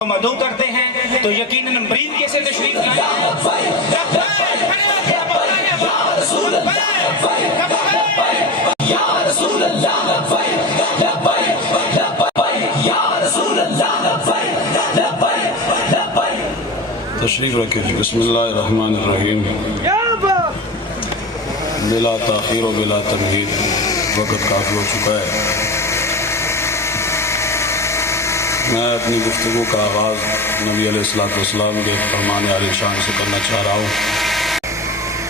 مدعو کرتے ہیں تو یقیناً مرید کیسے تشریف لائیں تشریف رکھیں. بسم اللہ الرحمن الرحیم. بلا تاخیر و بلا تمہید. وقت کافی ہو چکا ہے. میں اپنی گفتگو کا آغاز نبی علیہ السلام کے فرمان عالی شان سے کرنا چاہ رہا ہوں.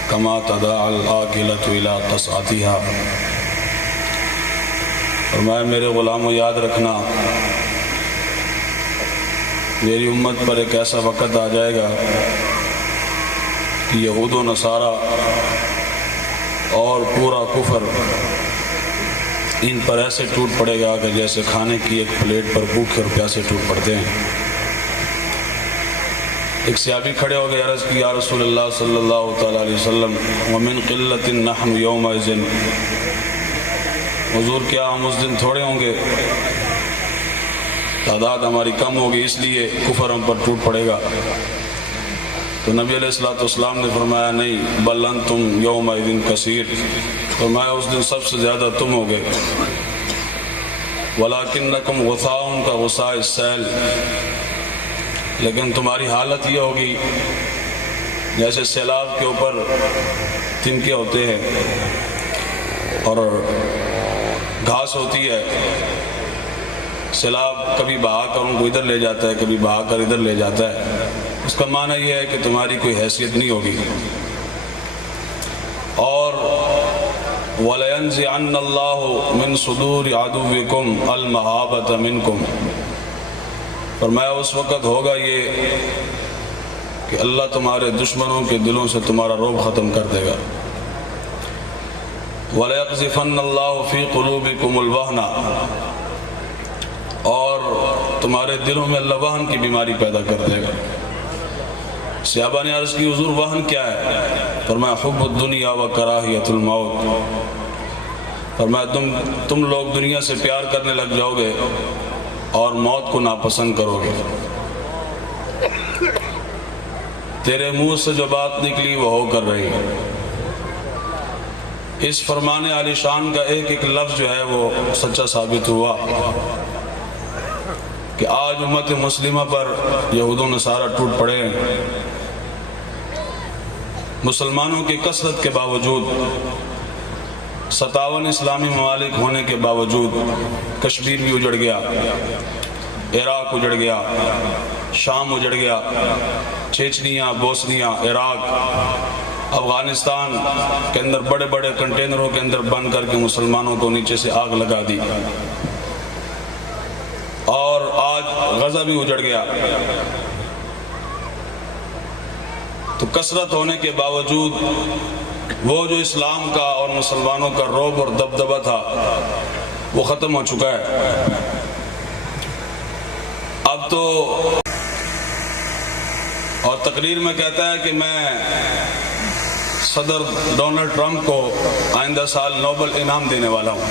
کما تداعی العاقلۃ الی قصعتها. فرمایا میرے غلاموں یاد رکھنا میری امت پر ایک ایسا وقت آ جائے گا کہ یہود و نصارہ اور پورا کفر ان پر ایسے ٹوٹ پڑے گا کہ جیسے کھانے کی ایک پلیٹ پر بھوکے اور پیاسے ٹوٹ پڑتے ہیں. ایک صحابی کھڑے ہو گئے، عرض کی یا رسول اللہ صلی اللہ تعالیٰ علیہ وسلم ومن قلت نحن یومئذ. حضور کیا ہم اس دن تھوڑے ہوں گے، تعداد ہماری کم ہوگی اس لیے کفر ہم پر ٹوٹ پڑے گا؟ تو نبی علیہ السلام نے فرمایا نہیں، بل انتم یومئذ کثیر. فرمایا اس دن سب سے زیادہ تم ہوگے. ولیکنکم غثاء کا غثاء السیل. لیکن تمہاری حالت یہ ہوگی جیسے سیلاب کے اوپر تنکے ہوتے ہیں اور گھاس ہوتی ہے. سیلاب کبھی بہا کر ان کو ادھر لے جاتا ہے، کبھی بہا کر ادھر لے جاتا ہے. اس کا معنی یہ ہے کہ تمہاری کوئی حیثیت نہیں ہوگی. اور وَلَيَنزِعَنَّ اللَّهُ مِن صُدُورِ عَدُوِّكُمْ الْمَهَابَةَ مِنْكُمْ. فرمایا اس وقت ہوگا یہ کہ اللہ تمہارے دشمنوں کے دلوں سے تمہارا رعب ختم کر دے گا. وَلَيَقْذِفَنَّ اللَّهُ فِي قُلُوبِكُمُ الْوَهْنَ. اور تمہارے دلوں میں اللہ وہن کی بیماری پیدا کر دے گا. صحابہ نے عرض کی حضور وہن کیا ہے؟ فرمایا حب الدنیا و کراہیت الموت. فرمایا تم لوگ دنیا سے پیار کرنے لگ جاؤ گے اور موت کو ناپسند کرو گے. تیرے منہ سے جو بات نکلی وہ ہو کر رہی. اس فرمان عالی شان کا ایک ایک لفظ جو ہے وہ سچا ثابت ہوا کہ آج امت مسلمہ پر یہود و نصارہ ٹوٹ پڑے ہیں. مسلمانوں کی کثرت کے باوجود، 57 اسلامی ممالک ہونے کے باوجود کشمیر بھی اجڑ گیا، عراق اجڑ گیا، شام اجڑ گیا، چیچنیا، بوسنیا، عراق، افغانستان کے اندر بڑے بڑے کنٹینروں کے اندر بند کر کے مسلمانوں کو نیچے سے آگ لگا دی. اور آج غزہ بھی اجڑ گیا. تو کثرت ہونے کے باوجود وہ جو اسلام کا اور مسلمانوں کا رعب اور دبدبہ تھا وہ ختم ہو چکا ہے. اب تو اور تقریر میں کہتا ہے کہ میں صدر ڈونلڈ ٹرمپ کو آئندہ سال نوبل انعام دینے والا ہوں.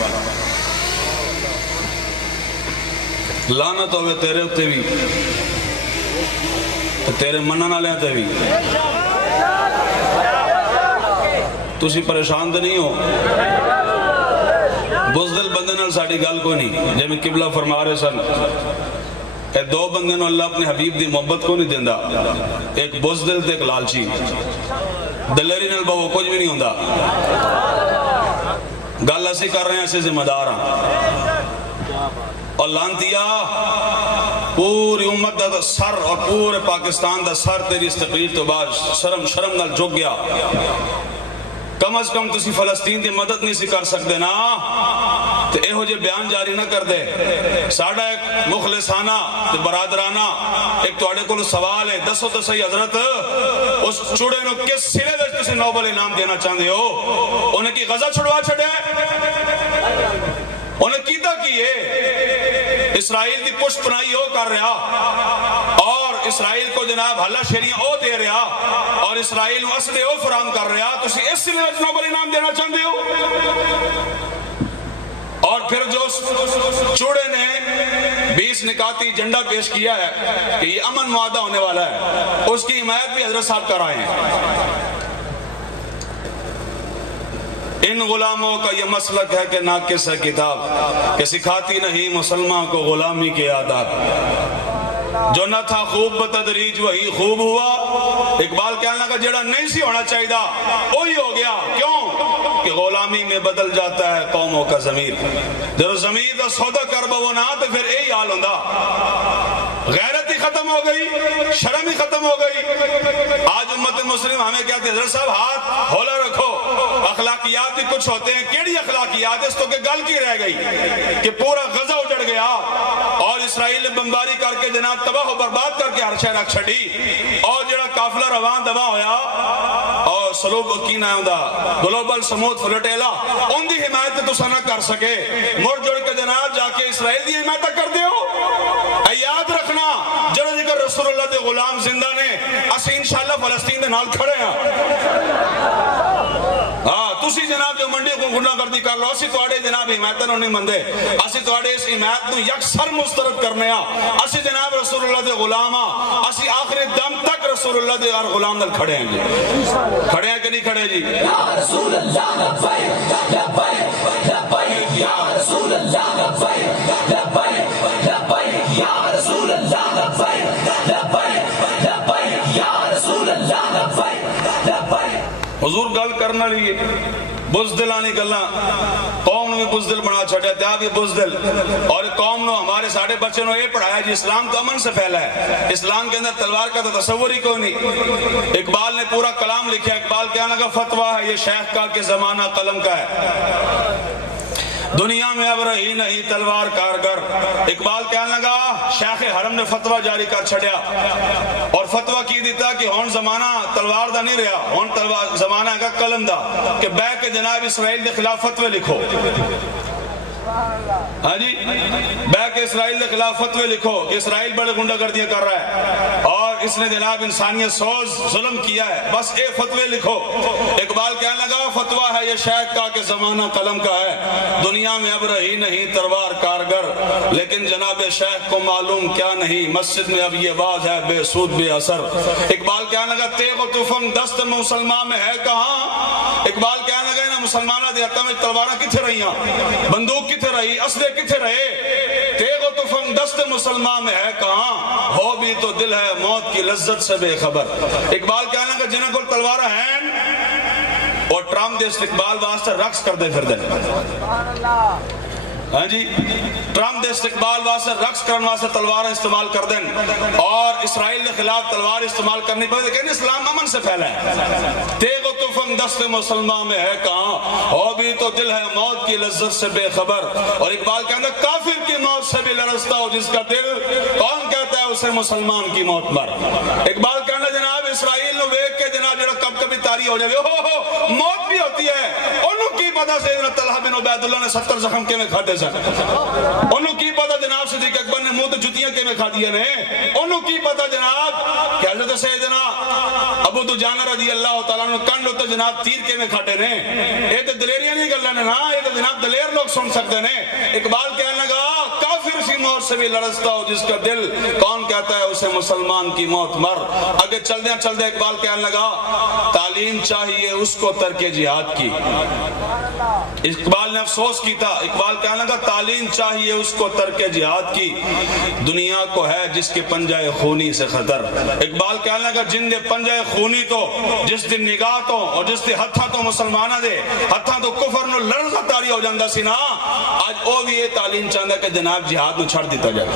لعنت ہوئے تیرے اتے بھی تیرے منن والے تے بھی. تسی پریشان تو نہیں ہو؟ بزدل بندے نال ساڈی گل کوئی نہیں. جے میں قبلہ فرما رہے سن اے دو بندے نو اللہ اپنے حبیب دی محبت کو نہیں دیندا، ایک بزدل تے ایک لالچی. دلیری نال بہو کچھ بھی نہیں ہوندا. گل اسی کر رہے ہیں، اسی ذمہ دار ہاں. اور لانتیا پوری امت دا سر اور پورے پاکستان دا سر تیری اس تقریر تو بعد شرم نال جھک گیا. کم از کم تسی فلسطین دی مدد نہیں سی کر سکتے نا، تو اے ہو جے بیان جاری نہ کر دے. ساڑھا ایک مخلصانہ برادرانہ ایک توڑے کو سوال ہے، دسو تو صحیح حضرت اس چوڑے نو کس سرے دے تسی نوبل انعام دینا چاہتے ہو؟ انہیں کی غزہ چھڑوا چھڑے، انہیں کیتا کیے اسرائیل دی پشت پناہی ہو کر رہا اور اسرائیل کو جناب حلہ شیریاں او دے رہا اور اسرائیل کو اسلحے او فراہم کر رہا. تو اس سے نوبل انعام دینا چاہتے ہو؟ اور پھر جو چوڑے نے 20 نکاتی ایجنڈا پیش کیا ہے کہ یہ امن معاہدہ ہونے والا ہے، اس کی حمایت بھی حضرت صاحب کر رہے ہیں۔ ان غلاموں کا یہ مسلک ہے کہ ناقص ہے کتاب، کہ سکھاتی نہیں مسلمان کو غلامی کے آداب۔ جو نہ تھا خوب بتدریج وہی خوب ہوا، اقبال کہنے لگا جڑا نہیں سی ہونا چاہیے وہی ہو گیا۔ کیوں؟ کہ غلامی میں بدل جاتا ہے قوموں کا ضمیر، جب ضمیر دا سودا کر بو نہ تو پھر یہی حال ہوندا، غیرت ہی ختم ہو گئی، شرم ہی ختم ہو گئی۔ آج امت مسلم ہمیں کہتے ہیں حضرت صاحب ہاتھ ہولا رکھو، اخلاقیات بھی کچھ ہوتے ہیں، کیڑی اخلاقیات اس تو کہ گل کی رہ گئی کہ پورا غزہ اجڑ گیا اور اسرائیل نے بمباری کر کے جناب تباہ و برباد کر کے ہر شہر رکھ چھڑی، اور جڑا قافلہ روان دبا ہویا اور سلوب کی نہ ہوندا گلوبل سموت فلٹیلا ان دی حمایت تو نہ کر سکے، مڑ جڑ کے جناب جا کے اسرائیل دی حمایت کر دیو۔ یاد رکھنا جڑا ذکر رسول اللہ دے غلام زندہ نے، اسی انشاءاللہ فلسطین دے نال کھڑے ہیں۔ تسی جناب جو منڈی کو گناہ گردی کر لو، اسی تواڈے جناب حمایت نو نہیں مندے، اسی تواڈے اس حمایت نو یکسر مسترد کرنے ہاں، اسی جناب رسول اللہ دے غلام ہاں، اسی آخری دم تک رسول اللہ دے ہر غلام نال کھڑے ہیں جی۔ کھڑے ہیں کہ نہیں کھڑے جی؟ یا رسول اللہ لبیک لبیک لبیک یا رسول اللہ لبیک لبیک لبیک یا رسول اللہ لبیک لبیک لبیک یا رسول اللہ لبیک لبیک۔ حضور گل کرنا لیے بزدلانی گلاں قوم نے بھی بزدل بنا چھڑیا، تیا بھی بزدل، اور قوم نے ہمارے ساڑھے بچے نے یہ پڑھایا جی اسلام تو امن سے پھیلا ہے، اسلام کے اندر تلوار کا تو تصور ہی کوئی نہیں۔ اقبال نے پورا کلام لکھا، اقبال کہنے لگا فتویٰ ہے یہ شیخ کا کہ زمانہ قلم کا ہے، دنیا میں اب رہی نہیں تلوار کارگر۔ اقبال کہنے لگا شیخ حرم نے فتویٰ جاری کر چھڑیا اور فتویٰ کی دیتا کہ ہون زمانہ تلوار دا نہیں رہا، ہون زمانہ ہے قلم دا، کہ بے کے جناب اسرائیل دے خلاف فتوے لکھو۔ ہاں جی، بے کے اسرائیل دے خلاف فتوے لکھو کہ اسرائیل بڑے گنڈہ گردیاں کر رہا ہے اور اس نے جناب انسانیت سوز ظلم کیا ہے، بس اے فتوے لکھو۔ اقبال کہنے لگا فتویٰ ہے یہ شیخ کا کہ زمانہ قلم کا ہے، دنیا میں اب رہی نہیں تلوار کارگر، لیکن جناب شیخ کو معلوم کیا نہیں مسجد میں اب یہ باز ہے بے سود بے اثر۔ اقبال کہنے لگا تیغ و تفنگ دست مسلمان میں ہے کہاں، اقبال کہنے لگا نا مسلمانہ دے ہتھاں وچ تلواراں کتھے رہیاں، بندوق کتھے رہی، اسلحے کتھے رہے، تیغ و تفنگ دست مسلمان میں ہے کہاں، ہو بھی تو دل ہے موت کی لذت سے بے خبر۔ اقبال کہنے لگا جنہاں کول تلوار ہیں اور ٹرمپ دے استقبال واسطے رقص کر دے پھر دے، ہاں جی، ٹرمپ دے استقبال واسطے رقص کرنے واسطے تلوار استعمال کر دیں اور اسرائیل کے خلاف تلوار استعمال کرنی پڑے، لیکن اسلام امن سے پھیلا ہے۔ تیغ و تفنگ دست مسلمان میں ہے کہاں، ہو بھی تو دل ہے موت کی لذت سے بے خبر۔ اور اقبال کہتا ہے کافر کی موت سے بھی لرزتا ہو جس کا دل، کون کہتا ہے اسے مسلمان کی موت پر۔ اقبال کہنا جناب اسرائیل نو ویکھ کے جناب جڑا کب کبھی تاری ہو جائے موت بھی ہوتی ہے، انہوں کی پتہ سیدنا طلحہ بن عبید اللہ نے 70 زخم کے میں کھاتے سن، انہوں کی پتہ جناب صدیق اکبر نے منہ تے جتیاں کے میں کھا دیا نے، انہوں کی پتہ جناب کہ حضرت سیدنا ابو دجانہ رضی اللہ تعالیٰ نے کنڈ ہوتا جناب تیر کے میں کھاٹے نے، یہ تو دلیریاں نہیں گلنے نے، ہاں یہ تو جناب دلیر لوگ سن سکتے نے۔ اقبال کہنے لگا کافر سی موت سے بھی لرزتا ہو جس کا دل، کون کہتا ہے اسے مسلمان کی موت مر۔ آگے چل دے اقبال کہنے لگا تعلیم چاہیے اس کو ترک جہاد کی، اقبال نے افسوس کی تھا، اقبال کہنے لگا تعلیم چاہیے اس کو ترک جہاد کی، دنیا کو ہے جس کے پنجہ خونی سے خطر۔ اقبال کہنے لگا جن دے پنجہ خونی تو جس دن نگاہ تو اور جس دے ہتھاں تو مسلمانہ دے ہتھاں تو کفر نو لرزہ تاری ہو جاندہ سی نا، آج او بھی یہ تعلیم چاہتا کہ جناب جہاد نو چھڑ دیتا جائے،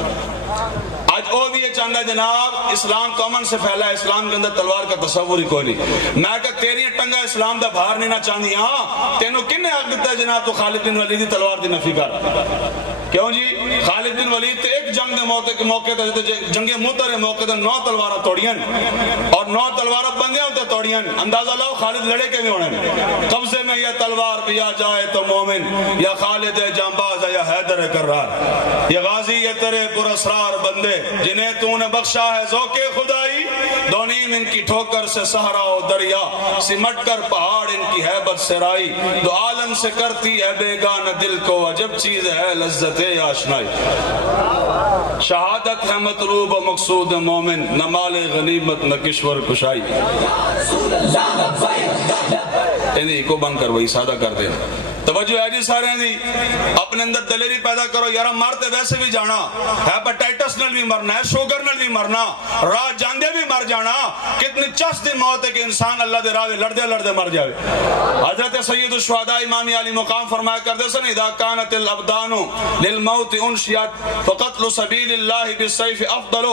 آج وہ بھی یہ چاہتا ہے جناب اسلام تو امن سے پھیلا ہے، اسلام کے اندر تلوار کا تصور ہی کوئی نہیں۔ میں کہ تیری ٹنگا اسلام دا باہر نہیں نہ چاہتی، ہاں تینوں کن نے حق دیتا ہے جناب تو خالد بن ولید تلوار دی نفی کر؟ کیوں جی خالد بن ولید تے ایک جنگ دے موقع تے جنگ موتہ دے موقع تے 9 تلوارہ توڑیاں اور 9 تلوارہ بندیاں ہوتے توڑیاں، اندازہ لاؤ خالد لڑے کے بھی ہونے قبضے میں یہ تلوار بھی آ جائے تو مومن، یا خالد جانباز ہے یا حیدر کرار، یہ غازی یہ تیرے پراسرار بندے جنہیں تو نے بخشا ہے ذوق خدائی، دونیم ان کی ٹھوکر سے صحرا و دریا، سمٹ کر پہاڑ ان کی ہیبت سے رائی، دو عالم سے کرتی ہے بیگانہ دل کو، عجب چیز ہے لذت آشنائی۔ شہادت ہے مطلوب و مقصود مومن، نہ مال غنیمت نہ کشور کشائی۔ انہیں کو بند کر وہی سادہ کر دے، توجہ ہے جی سارے دی، اپنے اندر دلیری پیدا کرو، یارا مرتے ویسے بھی جانا، ہیپاٹائٹس نل بھی مرنا ہے، شوگر نل بھی مرنا، راہ جاندے بھی مر جانا، کتنی چس دی موت ہے کہ انسان اللہ دے راہ لڑدے لڑدے مر جاوے۔ حضرت سید الشہداء امام علی مقام فرمایا کرتے سن، اذا کانت الابدان للموت انشیت فقتل سبیل اللہ بالسیف افضل۔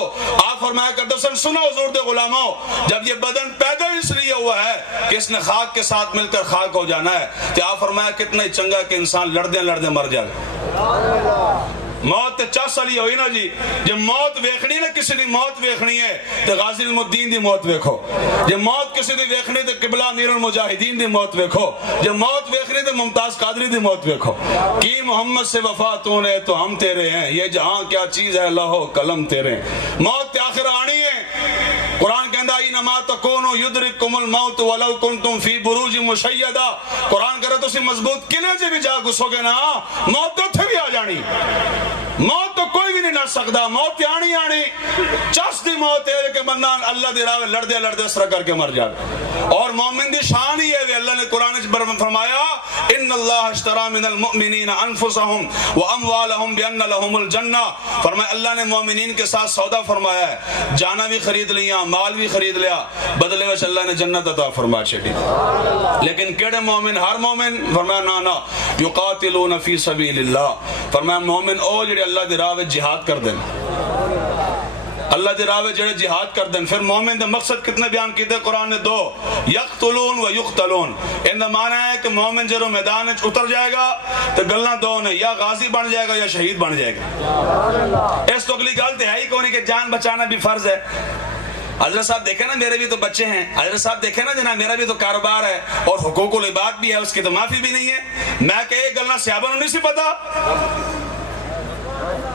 آپ فرمایا کرتے سن، سنو حضور دے غلاموں، جب یہ بدن پیدا اس لیے ہوا ہے کہ اس نے خاک کے ساتھ مل کر خاک ہو جانا ہے، تو آپ فرمایا کتنا ہی چنگا کہ انسان لڑدے لڑدے مر جائے۔ موت تے چاس علی ہوئی نا جی، جب موت ویکھنی نا کسی دی موت ویکھنی ہے تو غازی الدین دی موت ویکھو، جب موت کسی دی ویکھنی تو قبلہ امیر المجاہدین دی موت ویکھو، جب موت ویکھنی تو ممتاز قادری دی موت ویکھو۔ کی محمد سے وفا تو نے تو ہم تیرے ہیں، یہ جہاں کیا چیز ہے لوح قلم تیرے ہیں۔ موت تے آخر آنی ہے، قرآن کہندا اینما تکونوا یدرککم الموت ولو کنتم فی بروج مشیدہ۔ قرآن کہہ رہا تسی مضبوط قلعے سے بھی جا گھسو گے نا، موت تو اتھے بھی آ جانی، موت تو کوئی بھی نہیں نہ سکتا، موت آنی آنی، چس دی موت ہے کہ بندہ اللہ دی راہ لڑدے لڑدے اسرا کر کے مر جائے۔ اور مومن دی شان ہی ہے، اللہ نے قرآن میں فرمایا ان اللہ اشترى من المؤمنین انفسهم واموالهم بان لهم الجنہ، فرمایا اللہ نے مومنین کے ساتھ سودا فرمایا ہے، جانا بھی خرید لیا، مال بھی خرید لیا، بدلے وچ اللہ نے جنت عطا فرما چھڑی۔ لیکن کیڑے مومن؟ ہر مومن؟ فرمایا نا نا، یقاتلون فی سبیل اللہ، فرمایا مومن او جڑے اللہ دی راہ وچ جہاد کر دیں، اللہ دی راہ جڑے جہاد کر دیں۔ پھر مومن دے مقصد کتنے بیان کیتے قرآن نے؟ دو، یقتلون و یقتلون۔ ان دا معنی ہے کہ مومن جڑو میدان وچ اتر جائے گا تو گلاں دو نے، یا غازی بن جائے گا یا شہید بن جائے گا۔ اس تو اگلی گل تے ہے ہی کونی کہ جان بچانا بھی فرض ہے۔ حضرت صاحب دیکھیں نا میرے بھی تو بچے ہیں، حضرت صاحب دیکھیں نا جناب میرا بھی تو کاروبار ہے اور حقوق العباد بھی ہے، اس کی تو معافی بھی نہیں ہے۔ میں کہ یہ گلنا صحابہ نے نہیں سی پتا،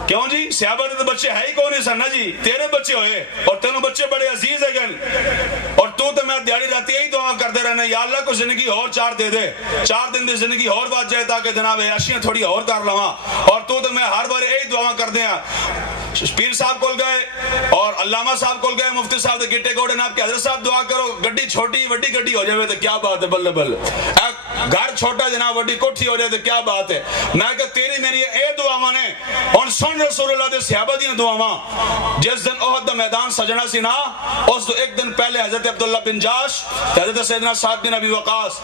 کیوں جی؟ صحابہ دے تو بچے ہے ہی کون نہیں سن نا جی، تیرے بچے ہوئے اور تینوں بچے بڑے عزیز ہے گن، اور تو میں دیہڑی راتی یہی دعا کرتے رہنا، یا اللہ کو زندگی اور 4 دے دے، 4 دن دی زندگی اور بات جائے تاکہ جناب عیاشیاں تھوڑی اور کر لواں، اور تو میں ہر بار یہی دعا کر دیا۔ پیر صاحب کول گئے اور علامہ صاحب کول گئے، مفتی صاحب دے گٹے کوڑے ناب کہ حضرت صاحب دعا کرو گڈی چھوٹی وڈی گڈی ہو جائے تو کیا بات ہے، بلے بلے گھر چھوٹا جناب وڈی کوٹھی ہو جائے تو کیا بات ہے۔ میں کہ تیری میری اے دعا نے اور سن رسول اللہ دے صحابہ دیاں دعاواں۔ جس دن احد دا میدان سجنا سی نا، اس دو ایک دن پہلے حضرت عبداللہ بن جاش، حضرت سیدنا سعد بن ابی وقاص،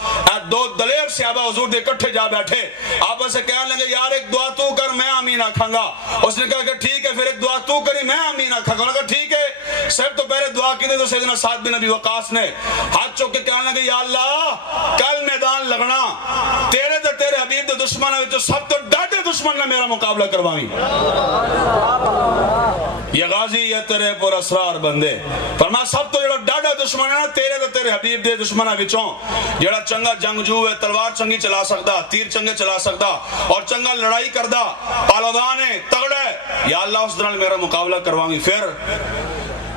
دو دلیر صحابہ حضور دے اکٹھے جا بیٹھے، آپس سے کہنے لگے یار ایک دعا تو کر میں آمین آکھاں گا۔ اس نے کہا کہ ٹھیک ہے، پھر ایک دعا تو کری میں آمین آکھاں گا۔ کہا ٹھیک ہے، سب تو پہلے دعا کی تو سیدنا سعد بن ابی وقاص نے ہاتھ چوک کے کہنے لگے یا اللہ کل میدان لگنا، تیرے تے تیرے حبیب دے دشمن وچ سب تو ڈاڈے دشمن نے میرا مقابلہ کروائی۔ یہ غازی یہ تیرے پر اسرار بندے، فرمایا سب تو جڑا ڈاڈا دشمن ہے نا تیرے تے تیرے حبیب دے دشمناں وچوں، جڑا چنگا جنگجو ہے، تلوار چنگی چلا سکدا، تیر چنگے چلا سکدا اور چنگا لڑائی کردا، پہلوان ہے، تگڑا ہے، یا اللہ اس دن میرا مقابلہ کرواویں۔ پھر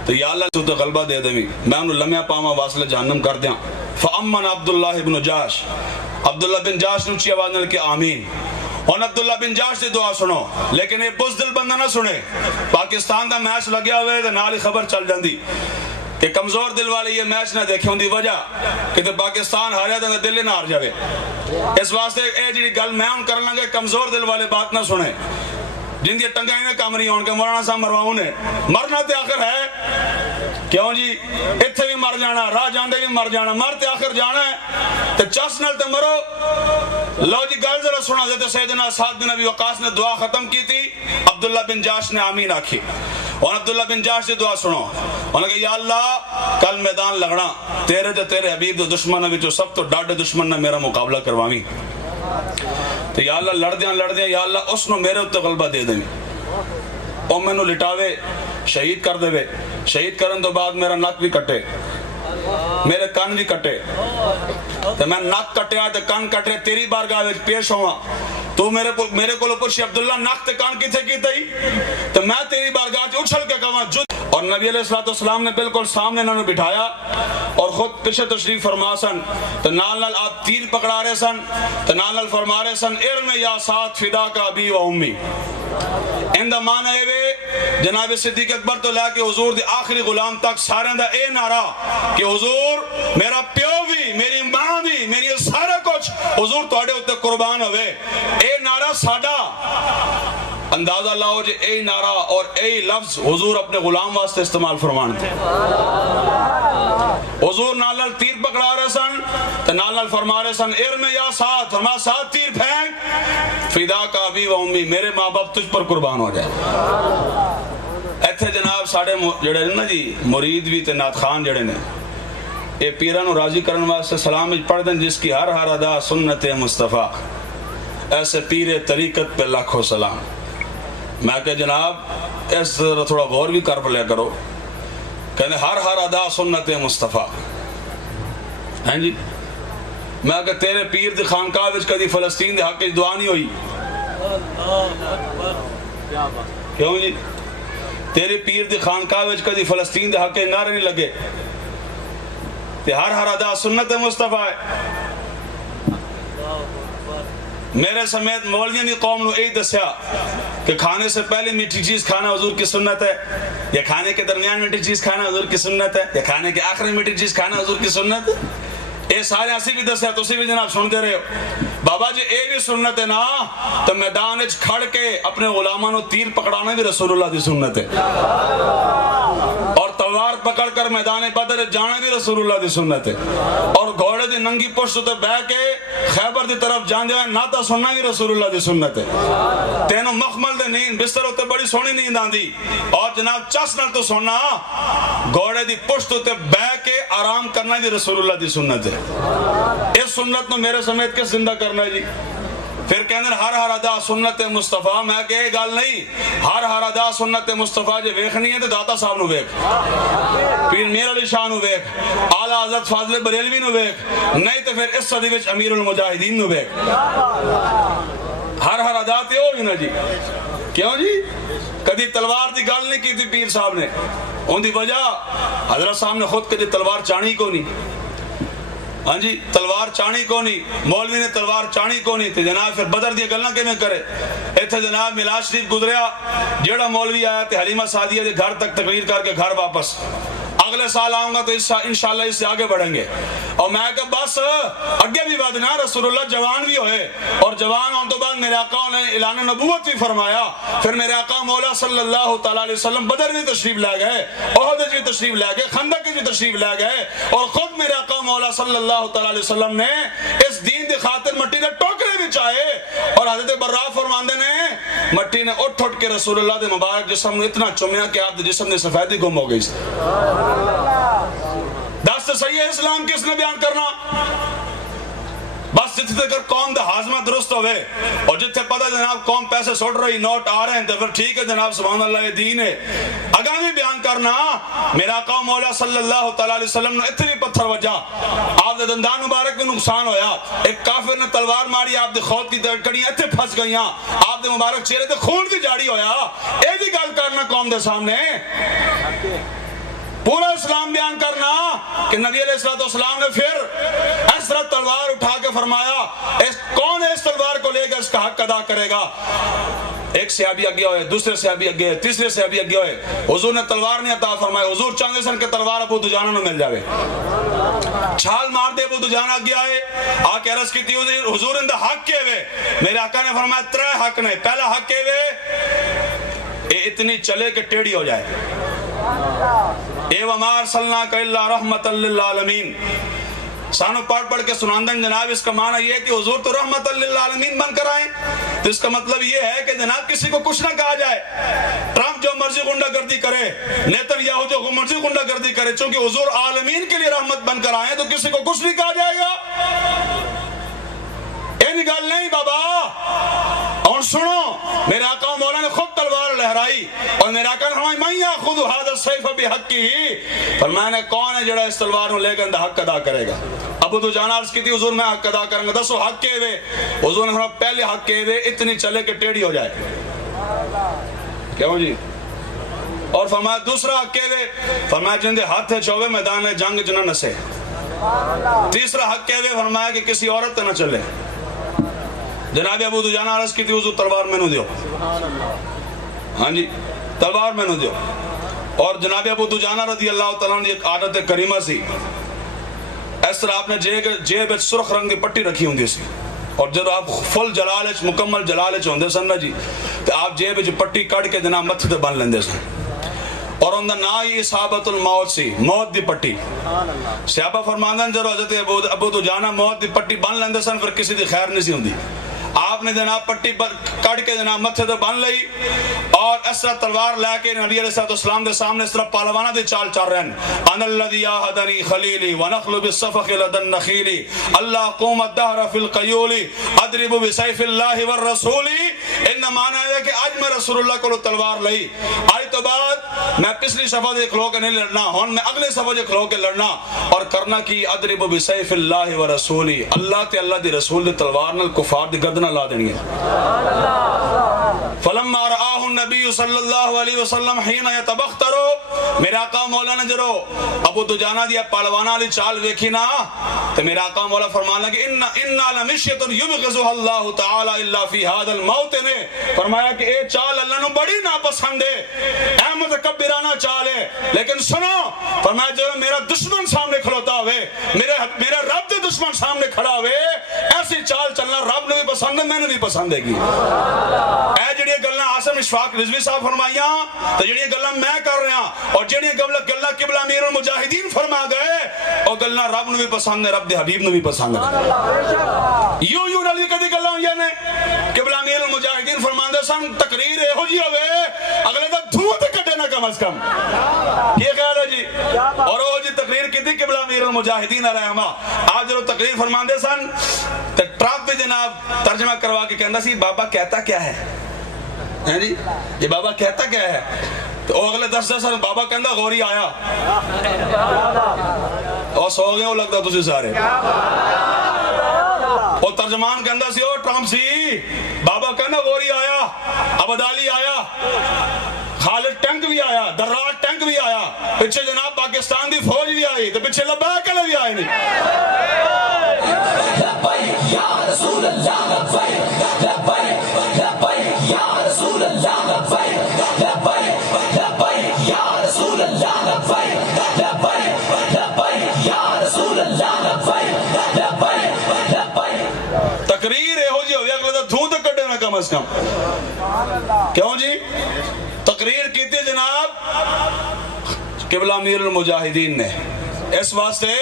تو یا اللہ تو غلبہ دے دیں، میں انہوں لمحہ پاواں واصل جہنم کر دیاں۔ فامن عبداللہ بن جاش، عبداللہ بن جاش نے اونچی آواز نال کہ آمین۔ اور عبداللہ بن جاش دی دعا سنو، لیکن یہ بزدل بندہ نہ سنے۔ پاکستان دا میچ لگیا ہوئے تو نال ہی خبر چل جاندی کہ کمزور دل والے یہ میچ نہ دیکھے ہوندی وجہ کہ تو پاکستان ہاریا تو دل ہی نہ ہار جاوے۔ اس واسطے اے جی گل میں ان کرنا گے، کمزور دل والے بات نہ سنے، جن دی ٹنگائیں نے کام نہیں ہون کے مولانا صاحب مرواؤں نے مرنا تے آخر ہے، کیوں جی اتھے بھی مر جانا، راہ جاندے بھی مر جانا، مر تے آخر جانا ہے تے چس نال تے مرو۔ لو جی گل ذرا سنا، حضرت سیدنا سعد بن ابی وقاص نے دعا ختم کی تھی، عبداللہ بن جاش نے آمین آکھی، اور عبداللہ بن جاش سے دعا سنو، انہوں نے کہا یا اللہ کل میدان لگنا، تیرے تے تیرے حبیب دے دشمن وچوں سب تو ڈاڈے دشمن نے میرا مقابلہ کرواویں، تو یا اللہ لڑ دیاں یا اللہ اس نو میرے اتنے غلبہ دے دیں، او میں نو لٹاوے، شہید کر دے، شہید کرن تو بعد میرا نک بھی کٹے، میرے کان بھی کٹے، تو میں نک کٹیا تو کان کٹے، تیری بارگاہ وچ پیش ہوا، تو میرے کو پوچھی عبداللہ نک تے کان کتے کی تھی، تو میں تیری بارگاہ اچھل کے کہاں اور نبی علیہ السلام نے بالکل سامنے انہوں نے بٹھایا اور خود پیچھے تشریف فرما سن تو نال نال آپ تیر پکڑا رہے سن تو نال نال فرما رہے سن ارم یا ساتھ فدا کا ابی و امی. اندہ معنی ہے جناب صدیق اکبر تو لے کے حضور دی آخری غلام تک سارے دا اے نعرہ کہ حضور میرا پیو بھی میری ماں بھی میری سارا کچھ حضور تواڈے اوتے قربان ہوئے. اے نعرہ ساڈا. اندازہ لاؤ جی اے نعرہ اور اے لفظ حضور اپنے غلام واسطے استعمال فرمان تھے. حضور نال نال تیر پکڑا رہے سن تو نال نال فرما رہے سن ارم یا ساتھ فرما ساتھ تیر پھینک فدا کا ابی و امی میرے ماں باپ تجھ پر قربان ہو جائے. ایتھے جناب ساڑھے جڑے نا جی مرید بھی تے نعت خان جڑے نے اے پیران و راضی کرن واسطے سلام پڑھ دیں جس کی ہر ہر ادا سنت مصطفیٰ ایسے پیر طریقت پہ لاکھوں سلام. میں کہ جناب اس ذرا تھوڑا غور بھی کر لیا کرو کہنے ہر ہر ادا سنت مصطفیٰ ہیں جی. میں کہ تیرے پیر دی خانقاہ وچ کدی فلسطین دے حق وچ دعا نہیں ہوئی کیوں جی؟ تیرے پیر دی خانقاہ وچ کدی فلسطین دے حق نعرے نہیں لگے تے ہر ہر ادا سنت مصطفیٰ ہے. میرے سمیت مولویوں دی قوم نو یہی دسیا کہ کھانے سے پہلے میٹھی چیز کھانا حضور کی سنت ہے یا کھانے کے درمیان میٹھی چیز کھانا حضور کی سنت ہے یا کھانے کے آخر میں میٹھی چیز کھانا حضور کی سنت ہے. اے سارے اسی بھی دسیا تسی بھی جناب سن دے رہے ہو. بابا جی اے بھی سنت ہے نا تو میدان وچ کھڑ کے اپنے غلاماں نو تیر پکڑانا بھی رسول اللہ دی سنت ہے اور تلوار پکڑ کر میدان بدر جانا بھی رسول اللہ دی سنت ہے اور گھوڑے دی ننگی پشت تے بہ کے خیبر دی طرف جاندے ہوئے ناتا سننا بھی رسول اللہ دی سنت ہے. تینوں مخمل دے نیند بستر ہوتے بڑی سونی نیند آندی اور جناب چس نال تو سونا گھوڑے دی پشت تے بہ کے آرام کرنا بھی رسول اللہ دی سنت ہے. اس سنت نو میرے سمیت کس زندہ کرنا ہے جی؟ پھر کہنے ہر ہر ادا سنت مصطفیٰ. میں کہ یہ گل نہیں ہر ہر ادا سنت مصطفیٰ جے ویکھنی ہے تے داتا صاحب نو ویکھ پیر میر علی شاہ نو ویکھ اعلیٰ حضرت فاضل بریلوی نو ویکھ نہیں تے پھر اس صدی وچ امیر المجاہدین نو ویکھ. ہر ہر ادا تے ہوگی نا جی. کیوں جی؟ کدی تلوار دی گل نہیں کی تھی پیر صاحب نے. ان دی وجہ حضرت صاحب نے خود کدی تلوار چانی کو نہیں. ہاں جی تلوار چانی کو نہیں. مولوی نے تلوار چانی کو نہیں تے جناب پھر بدر دی گلاں کیویں کرے. ایتھے جناب میلاد شریف گزریا جیڑا مولوی آیا تے حلیمہ سعدیہ دے گھر تک تقریر کر کے گھر واپس. اگلے سال آؤں گا تو انشاءاللہ اس سے آگے بڑھیں گے. اور میں کہ بس اگے بھی بات نا رسول اللہ جوان بھی ہوئے اور جوان ہونے تو بعد میرے آقا نے اعلان نبوت بھی فرمایا. پھر میرے آقا مولا صلی اللہ تعالیٰ علیہ وسلم بدر میں تشریف لے گئے احد میں تشریف لے گئے خندق میں تشریف لے گئے اور خود میرے آقا مولا صلی اللہ تعالیٰ علیہ وسلم نے اس دین دی خاطر مٹی نے ٹوکرے بھی چاہے اور حضرت برا فرماندے نے مٹی نے اٹھ اٹھ کے رسول اللہ دے مبارک جسم نے اتنا چومیا کہ آپ دے جسم نے سفیدی گم ہو گئی. دست صحیح ہے اسلام کس نے بیان کرنا بس جتنے تک قوم دا حاضمہ درست ہوئے اور جتنے پتہ جناب قوم پیسے سوڑ رہی نوٹ آ رہے ہیں تو پھر ٹھیک ہے جناب سبحان اللہ یہ دین ہے. اگامی بیان کرنا میرا آقا مولا صلی اللہ تعالیٰ علیہ وسلم نے اتنی پتھر وجہ آپ دے دندان مبارک میں نقصان ہویا. ایک کافر نے تلوار ماری آپ دے خود کی کڑیاں اتنے پھنس گئیاں آپ دے مبارک چہرے تے خون کی جاڑی ہویا. اے بھی گل کرنا قوم دے سامنے پورا اسلام بیان کرنا کہ نبی علیہ السلام نے پھر اس طرح تلوار اٹھا کے فرمایا کون ہے اس تلوار کو لے گا اس کا حق ادا کرے گا. ایک صحابی اگے ہوئے دوسرے صحابی اگے ہوئے تیسرے صحابی اگے ہوئے. حضور نے تلوار نہیں عطا فرمایا. حضور چاہتے سن کہ تلوار ابو دجانہ نہ مل جاوے چھال مار دے. ابو دجانہ اگے آئے آ کے عرض کی تھی حضور اندہ حق کے ہوئے. میرے آقا نے فرمایا ترے حق نے. پہلا حق کے ہوئے اے اتنی چلے کہ ٹیڑھی ہو جائے. اے وما ارسلناک الا رحمت للعالمین. سانو پڑھ پڑھ کے سناندن جناب اس کا معنی یہ ہے کہ حضور تو رحمت للعالمین بن کر آئیں. تو اس کا مطلب یہ ہے کہ جناب کسی کو کچھ نہ کہا جائے. ٹرمپ جو مرضی غنڈہ گردی کرے نیتن یاہو جو مرضی غنڈہ گردی کرے چونکہ حضور عالمین کے لیے رحمت بن کر آئیں تو کسی کو کچھ نہیں کہا جائے گا. یہ گل نہیں بابا. اور سنو میرے آقا مولا نے خود تلوار لہرائی اور میرے آقا نے فرمایا من یاخذ ھذا السیف بحقہ. فرمایا نے کون ہے جڑا اس تلوار کو لے کر حق ادا کرے گا. ابو دجانہ عرض کی تھی حضور میں حق ادا کروں گا. دسو حق کے ہوئے. حضور نے فرمایا پہلے حق کے ہوئے اتنی چلے کہ ٹیڑھی ہو جائے. کیوں جی اور فرمایا دوسرا حق کہوے، فرمایا جن دے ہاتھ چوے میدان جنگ جنہ نسے. تیسرا حق کہوے، فرمایا کہ کسی عورت نہ چلے. جناب ابو دجانہ عرض کی تھی حضور تلوار میں نو دیو. ہاں جی تلوار میں نو دیو. اور جناب ابو دجانہ رضی اللہ تعالیٰ نے ایک عادت کریمہ سی، اس طرح آپ نے جیب سرخ رنگ کی پٹی رکھی ہوں سی، اور جب آپ فل جلالچ مکمل جلالچ ہوندے سن نا جی تو آپ جیب پٹی کڑ کے جناب متھ تے بن لیندے سن. اور اندر نا ہی اصابت الموت سی، موت دی پٹی. صحابہ فرماندن جب حضرت ابو دجانہ موت دی پٹی بن لیندے سن پھر کسی دی خیر نہیں سی ہوندی. آپ نے جناب پٹی کڑ کے جناب متھے تے بن لئی اور اس طرح تلوار لے کے نبی علیہ السلام دے سامنے اس طرح پہلوانہ دے چال چل رہے ہیں. انا الذی آہدنی خلیلی ونخل بالصفق لدى النخیل اللہ قوم الدہر فی القیول اضرب بسیف اللہ والرسول. ان معنی ہے کہ آج میں رسول اللہ کو تلوار لئی، آج تو بعد میں پچھلی صفحہ دے کھلو کے نہیں لڑنا، ہون میں اگلے صفحہ دے کھلو کے لڑنا. اور کرنا کی اضرب بسیف اللہ والرسول، اللہ تے اللہ دی رسول دے تلوار نال کفار دی گردن لا دینی ہے. فلما رآہ النبی صلی اللہ علیہ وسلم حین یتبختر، میرا آقا مولا نے جرو ابو دجانہ دیا پہلوانہ علی چال ویکھی نا تو میرا آقا مولا فرمانا کہ انا لمشیت یبغضها اللہ تعالی الا فی هذا الموت. نے فرمایا کہ اے چال اللہ نو بڑی ناپسند ہے، اے متکبرانہ چال ہے، لیکن سنو فرمایا جب میرا دشمن سامنے کھلوتا ہوئے، میرا رب دے دشمن سامنے کھڑا ہوئے، ایسی چال چلنا رب نے بھی پسند ہے، میں نے بھی پسند ہے گی. اے جڑی گلاں عاصم اشفاق رضوی صاحب فرمائیاں تو جڑی گلاں میں کر رہا اور جڑی گلاں قبلہ امیر المجاہدین فرما گئے اور گلاں رب نے بھی پسند ہے، رب دے حبیب نے بھی پسند ہے. یوں علی کدی گلاں ہوئی نے قبلہ امیر المجاہدین فرماندے سن تقریر ہو جی ہوئے اگلے دا دھواں تے کٹے نہ کم از کم. یہ خیال ہے جی. اور وہ جی تقریر کی تھی قبلہ امیر المجاہدین رحمہ، آپ جو تقریر فرماندے سن تو ٹرپ پہ جناب ترجمہ کروا کے کہندا سی بابا کہتا کیا ہے جی، یہ بابا کہتا کیا ہے. تو وہ اگلے 10 سال بابا کہندا غوری آیا اور سو گئے وہ لگتا تسی سارے. اور ترجمان کہندا سی او ٹرمپ سی، بابا کہندا غوری آیا، عبدالی آیا، خالد ٹینک بھی آیا، دراج ٹینک بھی آیا، پیچھے جناب پاکستان دی فوج بھی آئی تو پیچھے لبیک والے بھی آئے نہیں. لبیک یا رسول اللہ لبیک لبیک لبیک یا رسول اللہ لبیک لبیک لبیک یا رسول اللہ لبیک لبیک لبیک یا رسول اللہ لبیک لبیک لبیک. تقریر ہے ہو جی ہوئی اگلے دا دھوں تے کٹے نہ کم از کم. کیوں جی تقریر کی تھی جناب قبلہ امیر المجاہدین نے. اس واسطے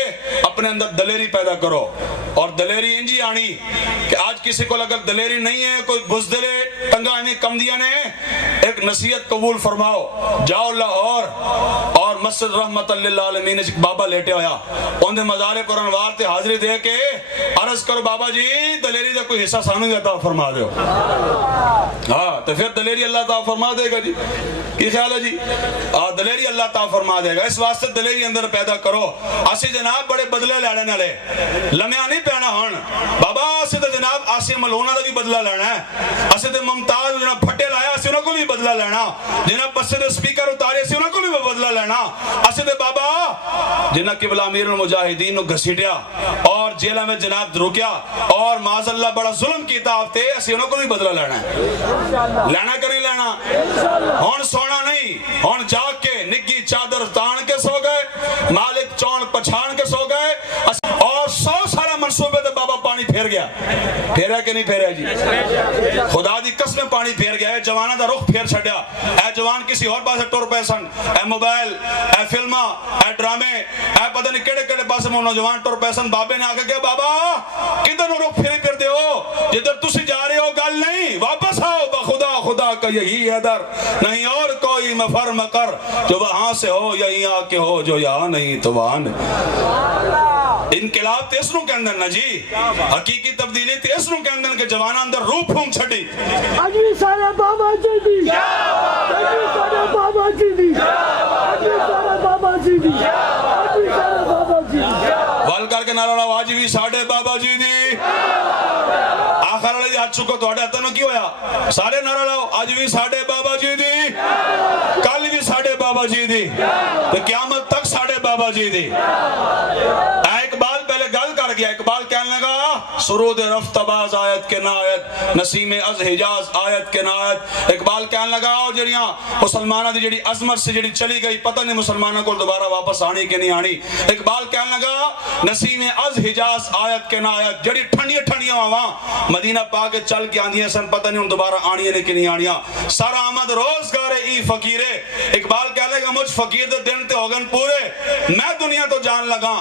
اپنے اندر دلیری پیدا کرو، اور دلیری انجی آنی کہ آج کسی کو اگر دلیری نہیں ہے، کوئی بزدلے تنگانی کم دیا نے، ایک نصیحت قبول فرماؤ، جاؤ لاہور اور مسجد رحمت اللہ عالمین ایک بابا لیٹے ہویا ان دے مزار پر انوار تے حاضری دے کے عرض کرو بابا جی دلیری دا کوئی حصہ سانو عطا فرما دیو. ہاں تو پھر دلیری اللہ تعالیٰ فرما دے گا جی. کی خیال ہے جی؟ دلیری اللہ تعالیٰ فرما دے گا. اس واسطے دلیری اندر پیدا کرو. اسی جناب بڑے بدلے لینے والے لمحہ نہیں پینا ہون بابا. اسی تے جناب آسیہ ملونہ دا بھی بدلہ لینا ہے، اسی تے ممتاز جناب پھٹے لایا اسی انہوں کو بھی بدلہ لینا، جناب بس تے سپیکر اتارے اسی انہوں کو بھی بدلہ لینا. اسی تے بابا جنہ قبلہ امیر المجاہدین نو گھسیٹیا اور جیلہ میں جناب روکیا اور معاذ اللہ بڑا ظلم کیتا آفتے، اسی انہوں کو بھی بدلہ لینا ہے. لینا کہ نہیں لینا؟ ہون سونا نہیں، ہون جاگ کے نگی چادر تان کے سو گئے، مالک چون پچھان کے سو گئے، اور 100 سارا منصوبے دے بابا پانی پھیر گیا. پھیرا کہ نہیں پھیرا جی؟ خدا دی قسم پانی پھیر گیا. اے جوانہ دا رخ پھیر چھڑیا. اے جوان کسی اور پاسے ٹور پہ سن، اے موبائل، اے فلمہ، اے ڈرامے، اے پتہ نہیں کڑے کڑے پاسے میں نوجوان ٹور پہ سن. بابے نے آگے کہا بابا کدھر نو رخ پھیری پھر دے ہو، جدھر تسی جا رہے ہو گل نہیں، واپس آؤ بخدا خدا کا یہی ہے در، نہیں اور کوئی مفر مکر، جو وہاں سے ہو یہی آ کے ہو، جو یہاں نہیں تو وہاں نہیں. انقلاب تے اس نو کہندن نا جی، حقیقی تبدیلی تے اس نو کہندن کہ جوانہ اندر روح پھونک چھڑی. آج بھی سارے بابا جی دی، آج بھی سارے بابا جی دی، آج بھی سارے بابا جی دی، آج بھی سارے بابا جی دی. وال کر کے نعرہ لاؤ آج بھی ساڑھے بابا جی دی. آخر والے ہاتھ چکو تواڈے ہاتھوں نو کی ہویا؟ سارے نعرہ لاؤ آج بھی ساڑھے بابا جی دی، کل بھی ساڑھے بابا بابا جی دی تے قیامت تک ساڑے بابا جی دی. اقبال پہلے گل کر گیا. اقبال کہنے لگا سرود رفت باز آیت کے نایت نسیم از حجاز آیت کے نایت. اقبال کہنے لگا جڑیاں مسلمانہ دی جڑی عظمت سے جڑی چلی گئی پتہ نہیں مسلمانہ کو دوبارہ واپس آنی کہ نہیں آنی. اقبال کہنے لگا نسیم از حجاز آیت کے نایت جڑی ٹھنڈی ٹھنڈیاں ہواں مدینہ پاک چل کے آندی ہیں سن پتہ نہیں ان دوبارہ آنی ہے کہ نہیں آنیاں. سر آمد روزگار ای فقیرے. اقبال کہنے لگا مجھ فقیر دے دن تے ہوگن پورے میں دنیا تو جان لگا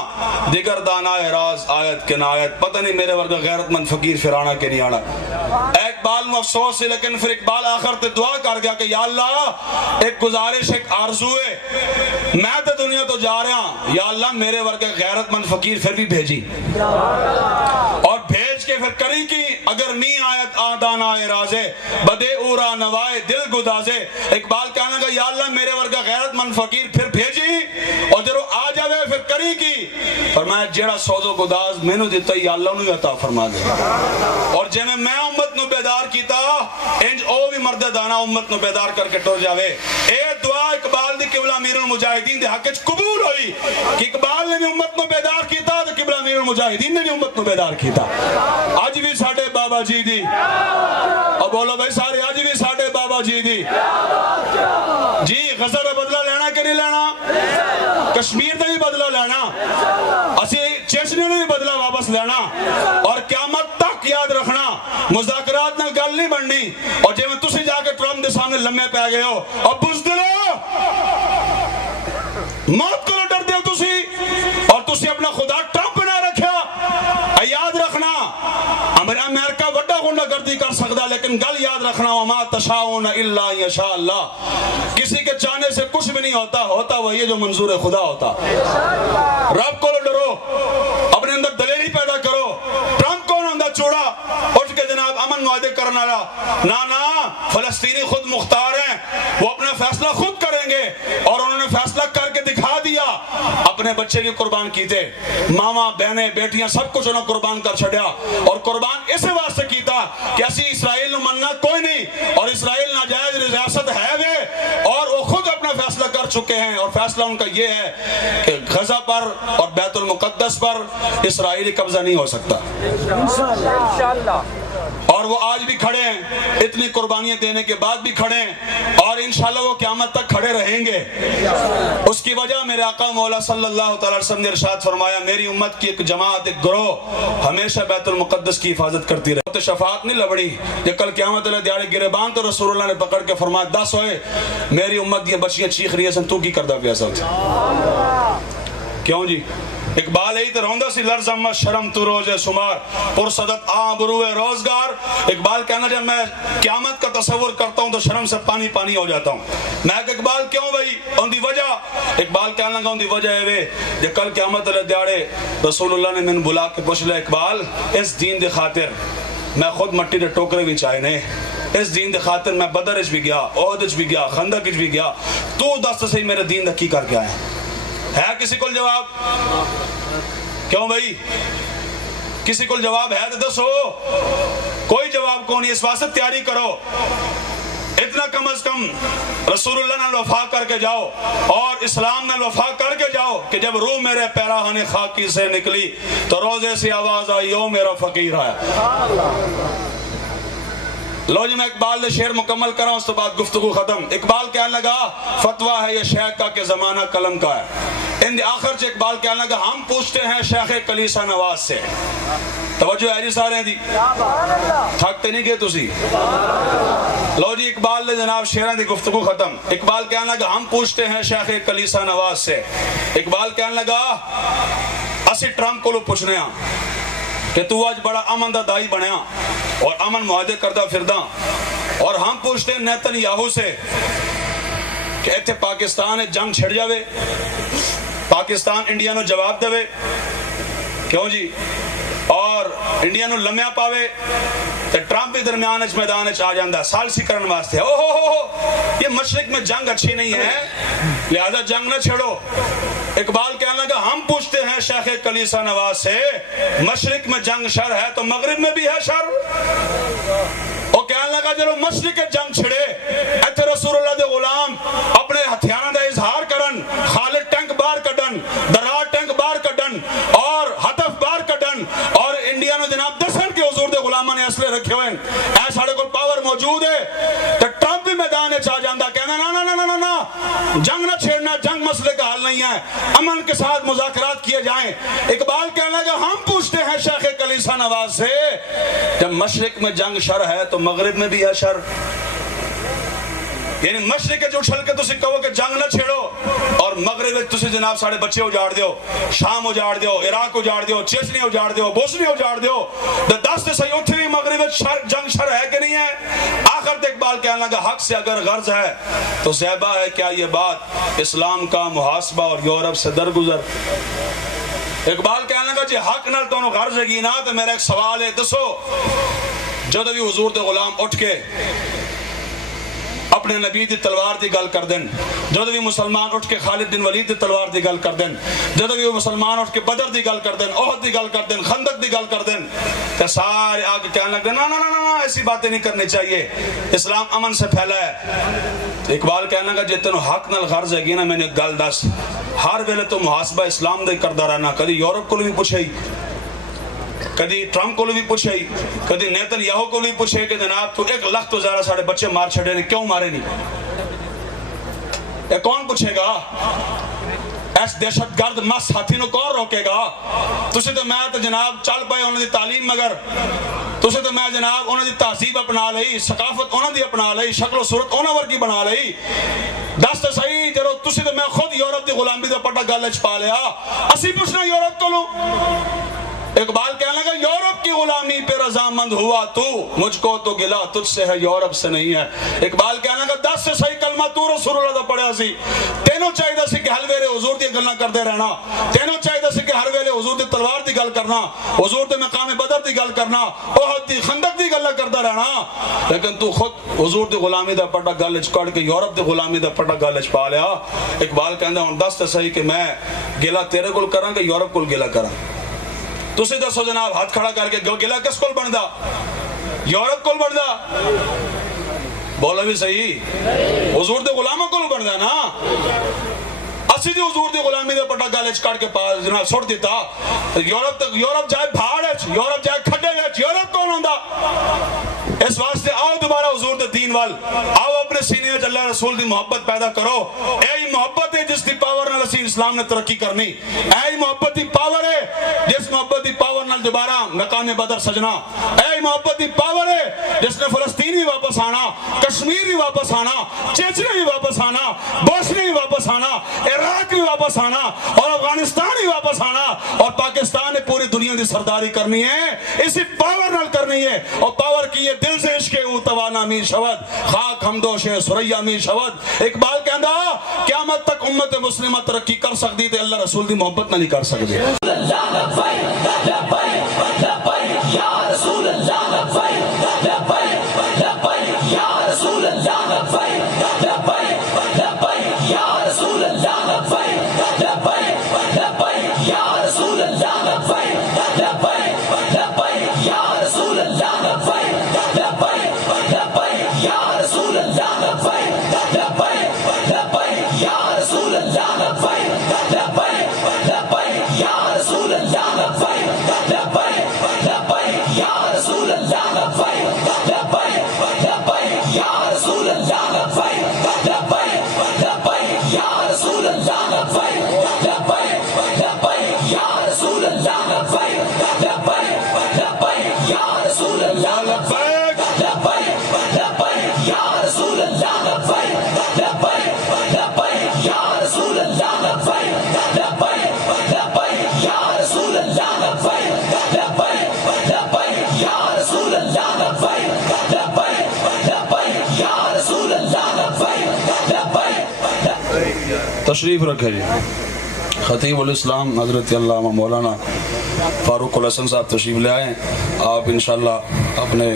دیگر دانا راز آیت کے نایت پتہ نہیں میرے ورگا غیرت مند فقیر پھر آنا کہ نہیں آنا. اقبال میں افسوس ہے لیکن پھر اقبال آخر تے دعا کر گیا کہ یا اللہ ایک گزارش ایک آرزو ہے میں تے دنیا تو جا رہا ہوں یا اللہ میرے ورگا غیرت مند فقیر پھر بھی بھیجی اور بھیج کے پھر کری کی اگر نی آیت آدان آئے رازے بدے اورا نوائے دل گدازے. اقبال کہنا گا یا اللہ میرے ورگا غیرت مند فقیر پھر بھیجی اور جب آ جاوے پھر کری کی فرمایا جیڑا سوزو گداز میں نو دیتا یا اللہ نو عطا فرما دے. اور جے میں امت نو بیدار کیتا انج او بھی مرد دانا امت نو بیدار کر کے ٹر جاوے. اے دعا اقبال دی قبلہ امیر المجاہدین دے حق وچ قبول ہوئی کہ اقبال نے بھی امت نو بیدار کیتا تے قبلہ امیر المجاہدین نے بھی امت نو بیدار کیتا. اج بھی ساڈے بابا جی دی اور بولو بھائی سارے اج بھی ساڈے بابا جی دی جی غزہ دا بدلہ لینا کہ نہیں لینا کشمیر دا بھی بدلہ لینا اسی چیچنی نے بھی بدلہ واپس لینا اور قیامت تک یاد رکھنا مذاکرات نہ گل نہیں بننی. اور جے میں تسی جا کے ٹرمپ دے سامنے لمحے پہ گئے ہو اور بزدلو موت کو ڈر دے ہو تسی اور تسی اپنا خدا ٹرمپ بنا رکھیا. یاد رکھنا امریکہ وڈا گنڈا گردی کر سکتا لیکن گل یاد رکھنا وما تشاؤون الا یشاء اللہ کسی کے چاہنے سے کچھ بھی نہیں ہوتا ہوتا وہی ہے جو منظور خدا ہوتا. رب کو ڈرو اپنے اندر دلیری پیدا کرو. ٹرمپ کون اندر چوڑا اٹھ کے جناب امن معاہدے کرنا رہا نا فلسطینی خود مختار ہیں وہ اپنا فیصلہ خود کریں گے اور انہوں نے فیصلہ کر کے دکھا دیا. اپنے بچے بھی قربان کیتے ماما بہنیں بیٹیاں سب کچھ انہوں قربان کر چھڑیا اور قربان اسے واسطے کیتا کہ اسی اسرائیل نو مننا کوئی نہیں اور اسرائیل ناجائز ریاست ہے وہ اور وہ خود اپنا فیصلہ کر چکے ہیں اور فیصلہ ان کا یہ ہے کہ غزہ پر اور بیت المقدس پر اسرائیلی قبضہ نہیں ہو سکتا اور وہ آج بھی کھڑے ہیں اتنی قربانیاں دینے کے بعد بھی کھڑے ہیں اور انشاءاللہ وہ قیامت تک کھڑے رہیں گے. اس کی وجہ میرے آقا مولا صلی اللہ تعالی وسلم نے ارشاد فرمایا میری امت کی ایک جماعت ایک گروہ ہمیشہ بیت المقدس کی حفاظت کرتی رہے. تو شفاعت نہیں لبڑی یہ کل قیامت والے دیہڑے گریبان تو رسول اللہ نے پکڑ کے فرمایا 10 ہوئے میری امت کی بچیاں چیخ رہی ہیں تو کی کردہ پیا سب کیوں جی. اقبال ہی تو روندہ سی لرز اما شرم تو روز سمار پرصدت آبروے روزگار. اقبال کہنا جب میں قیامت کا تصور کرتا ہوں تو شرم سے پانی پانی ہو جاتا ہوں. میں کہ اقبال کیوں بھئی ان دی وجہ اقبال کہنا لگا ان دی وجہ ہے وے جب کل قیامت علیہ دیاڑے رسول اللہ نے من بلا کے پوچھ لیا اقبال اس دین دے خاطر میں خود مٹی دے ٹوکرے بھی چاہے نے اس دین دے خاطر میں بدر اچ بھی گیا احد اچ بھی گیا خندق اچ بھی گیا تو دس صحیح میرے دین دا کی کر کے آئے ہے کسی کو جواب کیوں بھائی کسی کو جواب ہے تو دسو کوئی جواب کون نہیں. اس واسطے تیاری کرو اتنا کم از کم رسول اللہ نے وفا کر کے جاؤ اور اسلام نے وفا کر کے جاؤ کہ جب روح میرے پیراہن خاکی سے نکلی تو روزے سے آواز آئی او میرا فقیر آیا. لو جی میں اقبال نے شعر مکمل کرا اس تو بعد گفتگو ختم. اقبال کہنے لگا فتویٰ ہے یہ شیخ کا کہ زمانہ قلم کا ہے. ان آخر سے اقبال کہنے لگا ہم پوچھتے ہیں شیخ کلیسا نواز سے. توجہ ہے جی سارے دی تھکتے نہیں گئے تسی. لو جی اقبال نے جناب شعران دی گفتگو ختم. اقبال کہنے لگا ہم پوچھتے ہیں شیخ کلیسا نواز سے. اقبال کہنے لگا اسی ٹرمپ کو لو پوچھنے ہیں کہ تو آج بڑا امن دا دائی بنیا اور امن معاہدے کردہ پھردہ اور ہم پوچھتے ہیں نیتن یاہو سے کہ ایتھے پاکستان جنگ چھڑ جاوے پاکستان انڈیا نو جواب دے کیوں جی اور انڈیا نو لمحہ پاوے تو ٹرمپ بھی درمیان اچ میدان اچ آ جاندہ سالسی کرن واسطے یہ مشرق میں جنگ اچھی نہیں ہے لہذا جنگ نہ چھڑو. اقبال کہنے لگا ہم پوچھتے ہیں شیخ کلیسا نواز سے مشرق میں جنگ شر ہے تو مغرب میں بھی ہے شر. وہ کہنے لگا چلو مشرق جنگ چھڑے ایتھے رسول اللہ دے غلام اپنے اپنے ہتھیاروں کا اظہار کرن، خالد ٹینک باہر کڈن، درار ٹینک باہر کڈن اور ہدف باہر کڈن اور انڈیا نے جناب دسن کہ حضور دے غلاماں نے اسلحے رکھے ہوئے ہیں، اے ساڑے کو پاور موجود ہے تو ٹرمپ بھی میدان چاہ جاندہ کہنا نا نا نا نا نا جنگ نہ چھیڑنا، جنگ مسئلے کا حل نہیں ہے، امن کے ساتھ مذاکرات کیے جائیں۔ اقبال کہنے لگا ہم پوچھتے ہیں شیخ کلیسا نواز سے، جب مشرق میں جنگ شر ہے تو مغرب میں بھی ہے شر؟ یعنی مشرق جو اچھل کے تسی کہو کہ جنگ نہ چھیڑو اور مغرب میں تسی جناب ساڑے بچے اجاڑ دیو، شام اجاڑ دیو، عراق اجاڑ دیو، چیچنی اجاڑ دیو، بوسنی اجاڑ دیو، دست صحیح اتھی بھی مغرب میں جنگ شر ہے کہ نہیں ہے؟ آخر تک اقبال کہنے لگا حق سے اگر غرض ہے تو زیبا ہے کیا یہ بات اسلام کا محاسبہ اور یورپ سے درگزر۔ اقبال کہنے لگا جی حق نال تو غرض ہے گی نا تو میرا ایک سوال ہے، دسو جدو بھی حضور دے غلام اٹھ کے اپنے نبی دی تلوار دی گل کر دن، جدو بھی مسلمان اٹھ کے خالد بن ولید دی تلوار دی گل کر دن، جدو بھی مسلمان اٹھ کے بدر دی گل کر دن، احد دی گل کر دن، خندق دی گل کر دن، تو سارے آگے کہنے لگتے نا نا نا نا ایسی باتیں نہیں کرنی چاہیے، اسلام امن سے پھیلا ہے۔ اقبال کہنے لگا جتنے حق نال غرض ہے گی نا میں نے گل دس، ہر ویلے تو محاسبہ اسلام دے کردہ رہنا، کدی یورپ کو بھی پوچھے ہی، کدی ٹرمپ کو بھی پوچھے ہی، کدی نیتن یاہو کو بھی پوچھے کہ جناب تو 1 لاکھ تو زیادہ ساڑھے بچے مار چھڑے نے کیوں مارے نہیں؟ یہ کون پوچھے گا؟ ایس دہشت گرد مس ہاتھی نو کون روکے گا؟ تسی تو میں تو جناب چل پائے انہوں دی تعلیم مگر، تسی تو میں جناب انہوں دی تہذیب اپنا لئی، ثقافت انہوں دی اپنا لئی، شکل و صورت انہوں ورگی بنا لئی، دست صحیح جرو تسی تو میں خود یورپ دی غلامی دا پٹا گل چ پا لیا، اسی پوچھنا یورپ کو لوں۔ اقبال کہنے لگا یورپ کی غلامی پہ رضامند ہوا تو، مجھ کو تو گلا تجھ سے ہے یورپ سے نہیں ہے۔ اقبال کہنے لگا 10 سے صحیح کلمہ تو رسول اللہ دا پڑھیا سی، تینوں چاہیے دا سی کہ ہر ویلے حضور دی گلنا کرتے رہنا، تینوں چاہیے دا سی کہ ہر ویلے حضور دی تلوار دی گل کرنا، حضور دے مقام بدر دی گل کرنا، احد دی خندق دی گل کرتا رہنا، لیکن تو خود حضور دی غلامی دا پٹا گل چ کڑ کے یورپ دی غلامی دا پٹا گل چ پا لیا۔ اقبال کہندا ہن 10 سے صحیح کہ میں گلا تیرے کول کراں کہ یورپ کول گلا کراں؟ تسی دسو جناب ہاتھ کھڑا کر کے گلا کس کول بندا؟ یورپ کول بندا؟ بولا بھی صحیح، حضور دے غلاموں کول بندا نا۔ اسی دی حضور دی غلامی دے پٹا گل وچ کٹ کے پاس جناب سٹ دیتا، یورپ جائے بھاڑ وچ، یورپ جائے کھڈے وچ، یورپ کون ہوندا؟ اس واسطے آؤ دوبارہ حضور دے دین وال، آؤ اپنے سینے وچ اللہ رسول دی محبت پیدا کرو۔ اے محبت ہے جس دی پاور نال اسی اسلام نے ترقی کرنی، اے محبت دی پاور ہے جس محبت دی پاور نال دوبارہ مقام بدر سجنا، اے محبت دی پاور ہے جس نے فلسطین بھی واپس آنا، کشمیر بھی واپس آنا، چیچنی بھی واپس آنا، بوسنی بھی واپس آنا، عراق بھی واپس آنا اور افغانستان بھی واپس آنا اور پاکستان نے پوری دنیا دی سرداری کرنی ہے، اسی پاور نال کرنی ہے۔ اور پاور کی یہ دل سے عشق او توانا می شود، خاک ہمدوش سریا می شود۔ اقبال کہندا قیامت تک امت مسلمہ ترقی کر سکتی تے اللہ رسول دی محبت نہ نہیں کر سکتی۔ تشریف رکھے جی خطیب الاسلام حضرت علامہ مولانا فاروق الحسن صاحب تشریف لے آئیں۔ آپ انشاءاللہ اپنے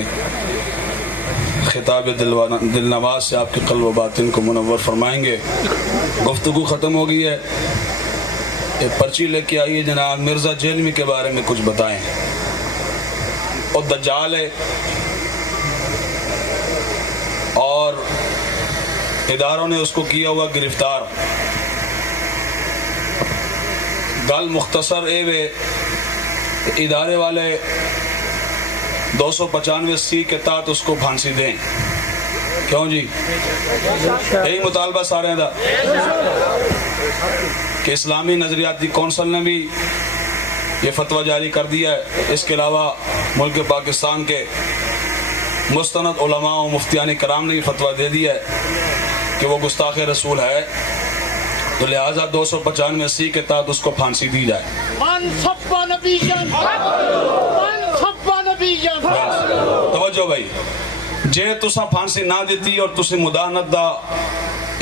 خطاب دل نواز سے آپ کے قلب و باطن کو منور فرمائیں گے۔ گفتگو ختم ہو گئی ہے، ایک پرچی لے کے آئیے جناب مرزا جیلمی کے بارے میں کچھ بتائیں۔ اور دجال ہے اور اداروں نے اس کو کیا ہوا گرفتار. گل مختصر اے وے ادارے والے 295C کے تحت اس کو پھانسی دیں. کیوں جی؟ یہی مطالبہ سارے دا کہ اسلامی نظریاتی کونسل نے بھی یہ فتویٰ جاری کر دیا ہے. اس کے علاوہ ملک پاکستان کے مستند علماء و مفتیان کرام نے بھی فتویٰ دے دیا ہے کہ وہ گستاخ رسول ہے, تو لہٰذا 295C کے تحت اس کو پھانسی دی جائے. من سب نبیًا من سب نبیًا. توجہ بھائی, جے تسا پھانسی نہ دیتی اور تسی مداہنت دا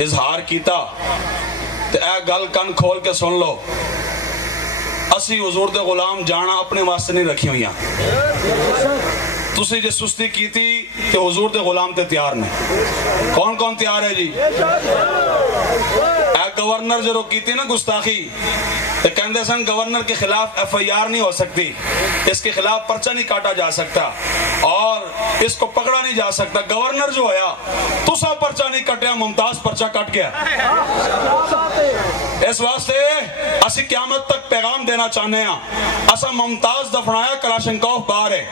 اظہار کیتا تو اے گل کن کھول کے سن لو, اسی حضور دے غلام جانا اپنے واسطے نہیں رکھی ہوئی ہیں. تسی جے سستی کیتی کہ حضور دے غلام تے تیار نہیں. کون کون تیار ہے جی؟ اے گورنر جو کیتی نا گستاخی, تو کہندے سن گورنر کے خلاف FIR نہیں ہو سکتی, اس کے خلاف پرچہ نہیں کاٹا جا سکتا اور اس کو پکڑا نہیں جا سکتا. گورنر جو ہویا تسا پرچہ نہیں کٹیا, ممتاز پرچہ کٹ گیا. اس واسطے اسی قیامت تک پیغام دینا چاہنے ہیں, اسا ممتاز دفنایا کلاشنکوف باہر ہے,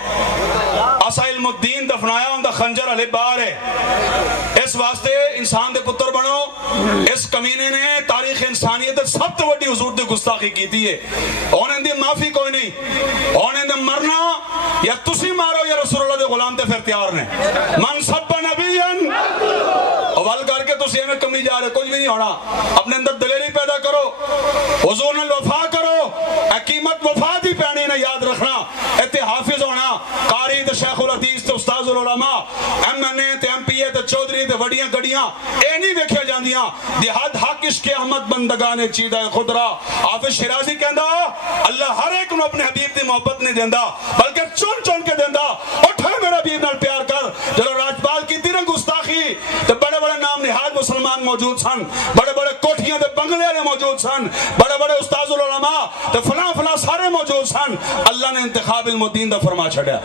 اسا علم الدین دفنایا ان دا خنجر علی باہر ہے. اس واسطے انسان دے پتر بنو. اس کمینے نے تاریخ انسانیت سب تو وڈی حضور دے گستاخی کی تھی ہے. انہیں دی معافی کوئی نہیں, انہیں دی مرنا یا تسی مارو یا رسول اللہ دے غلام تے پھر تیار نے. من سب نبیًا اول کر کے تسی ہمیں کمی جا رہے, کچھ بھی نہیں ہونا. اپنے اندر دلیری پیدا کرو, حضور نے وفا کرو, قیمت وفا دی پہنی نے یاد رکھنا. ایتے حافظ ہونا, قاری تے شیخ الحدیث تے استاذ العلماء, MNA تے MPA تے چودھری تے وڈیاں گڑیاں اے نہیں ویکھیا جاندیاں. دیہات حق عشق احمد بندگان چیدہ خدرا. حافظ شیرازی کہندا اللہ ہر ایک نو اپنے حبیب دی محبت نہیں دیندا بلکہ چن چن کے دیندا. اٹھ میرے حبیب نال پیار کر. جلو راجپال کی تی نا گستاخی تے بڑے بڑے نام نہاد مسلمان موجود سن, بڑے بڑے کوٹھیاں تے بنگلے والے موجود سن, بڑے بڑے استاذ العلماء تے فلاں فلاں سارے موجود سن. اللہ نے انتخاب علم الدین دا فرما چھڑیا.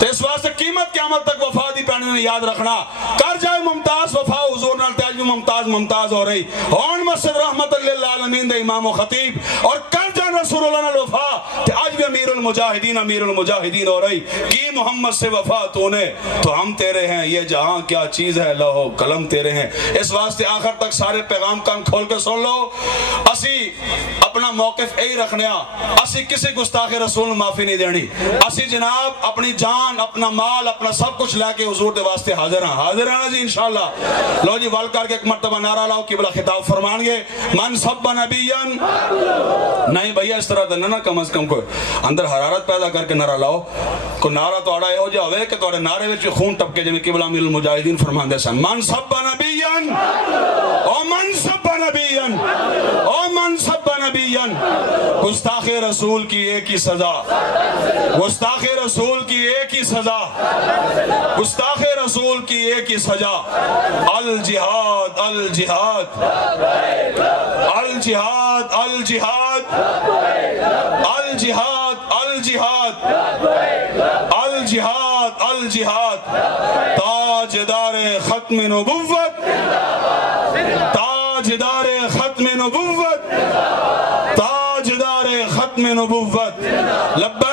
تو اس واسطے قیمت قیامت تک وفا دی پہنی نے یاد رکھنا. کر جائے ممتاز وفا حضور نال تے اج بھی ممتاز ہو رہی. ہون مسجد رحمت للعالمین دے امام و خطیب اور کر جائے رسول اللہ نال وفا تے اج بھی امیر المجاہدین ہو رہی. کی محمد سے وفا تو نے تو ہم تیرے ہیں, یہ جہاں کیا چیز ہے لوح قلم تیرے ہیں. اس واسطے آخر تک سارے پیغام کان کھول کے سن لو. اسی اپنا موقف یہی رکھنے, اسی کسی گستاخ رسول معافی نہیں دینی. اسی جناب اپنی جان, اپنا مال, اپنا سب کچھ لے کے حضور دے واسطے حاضر ہیں نا جی انشاءاللہ. لو جی وال کر کے ایک مرتبہ نعرہ لاؤ, قبلہ خطاب فرمان گے من سب نبیًا. نہیں بھیا اس طرح دننا, کم از کم کوئی اندر حرارت پیدا کر کے نعرہ لاؤ. کوئی نعرہ تو آڑا ہو جاوے کہ توڑے نعرے وچ خون ٹپکے جنہیں قبلہ امیر المجاہدین فرمان دے سن. من سب نبیًا او من سب نبیًا او من سب نبیًا. گستاخ رسول کی ایک ہی سزا, گستاخ رسول کی ایک ہی سزا, گستاخ رسول کی ایک ہی سزا. الجہاد الجہاد الجہاد الجہاد الجہاد الجہاد الجہاد الجہاد. تاجدار ختم نبوت, تاجدار ختم نبوت, تاجدار ختم نبوت. لبیک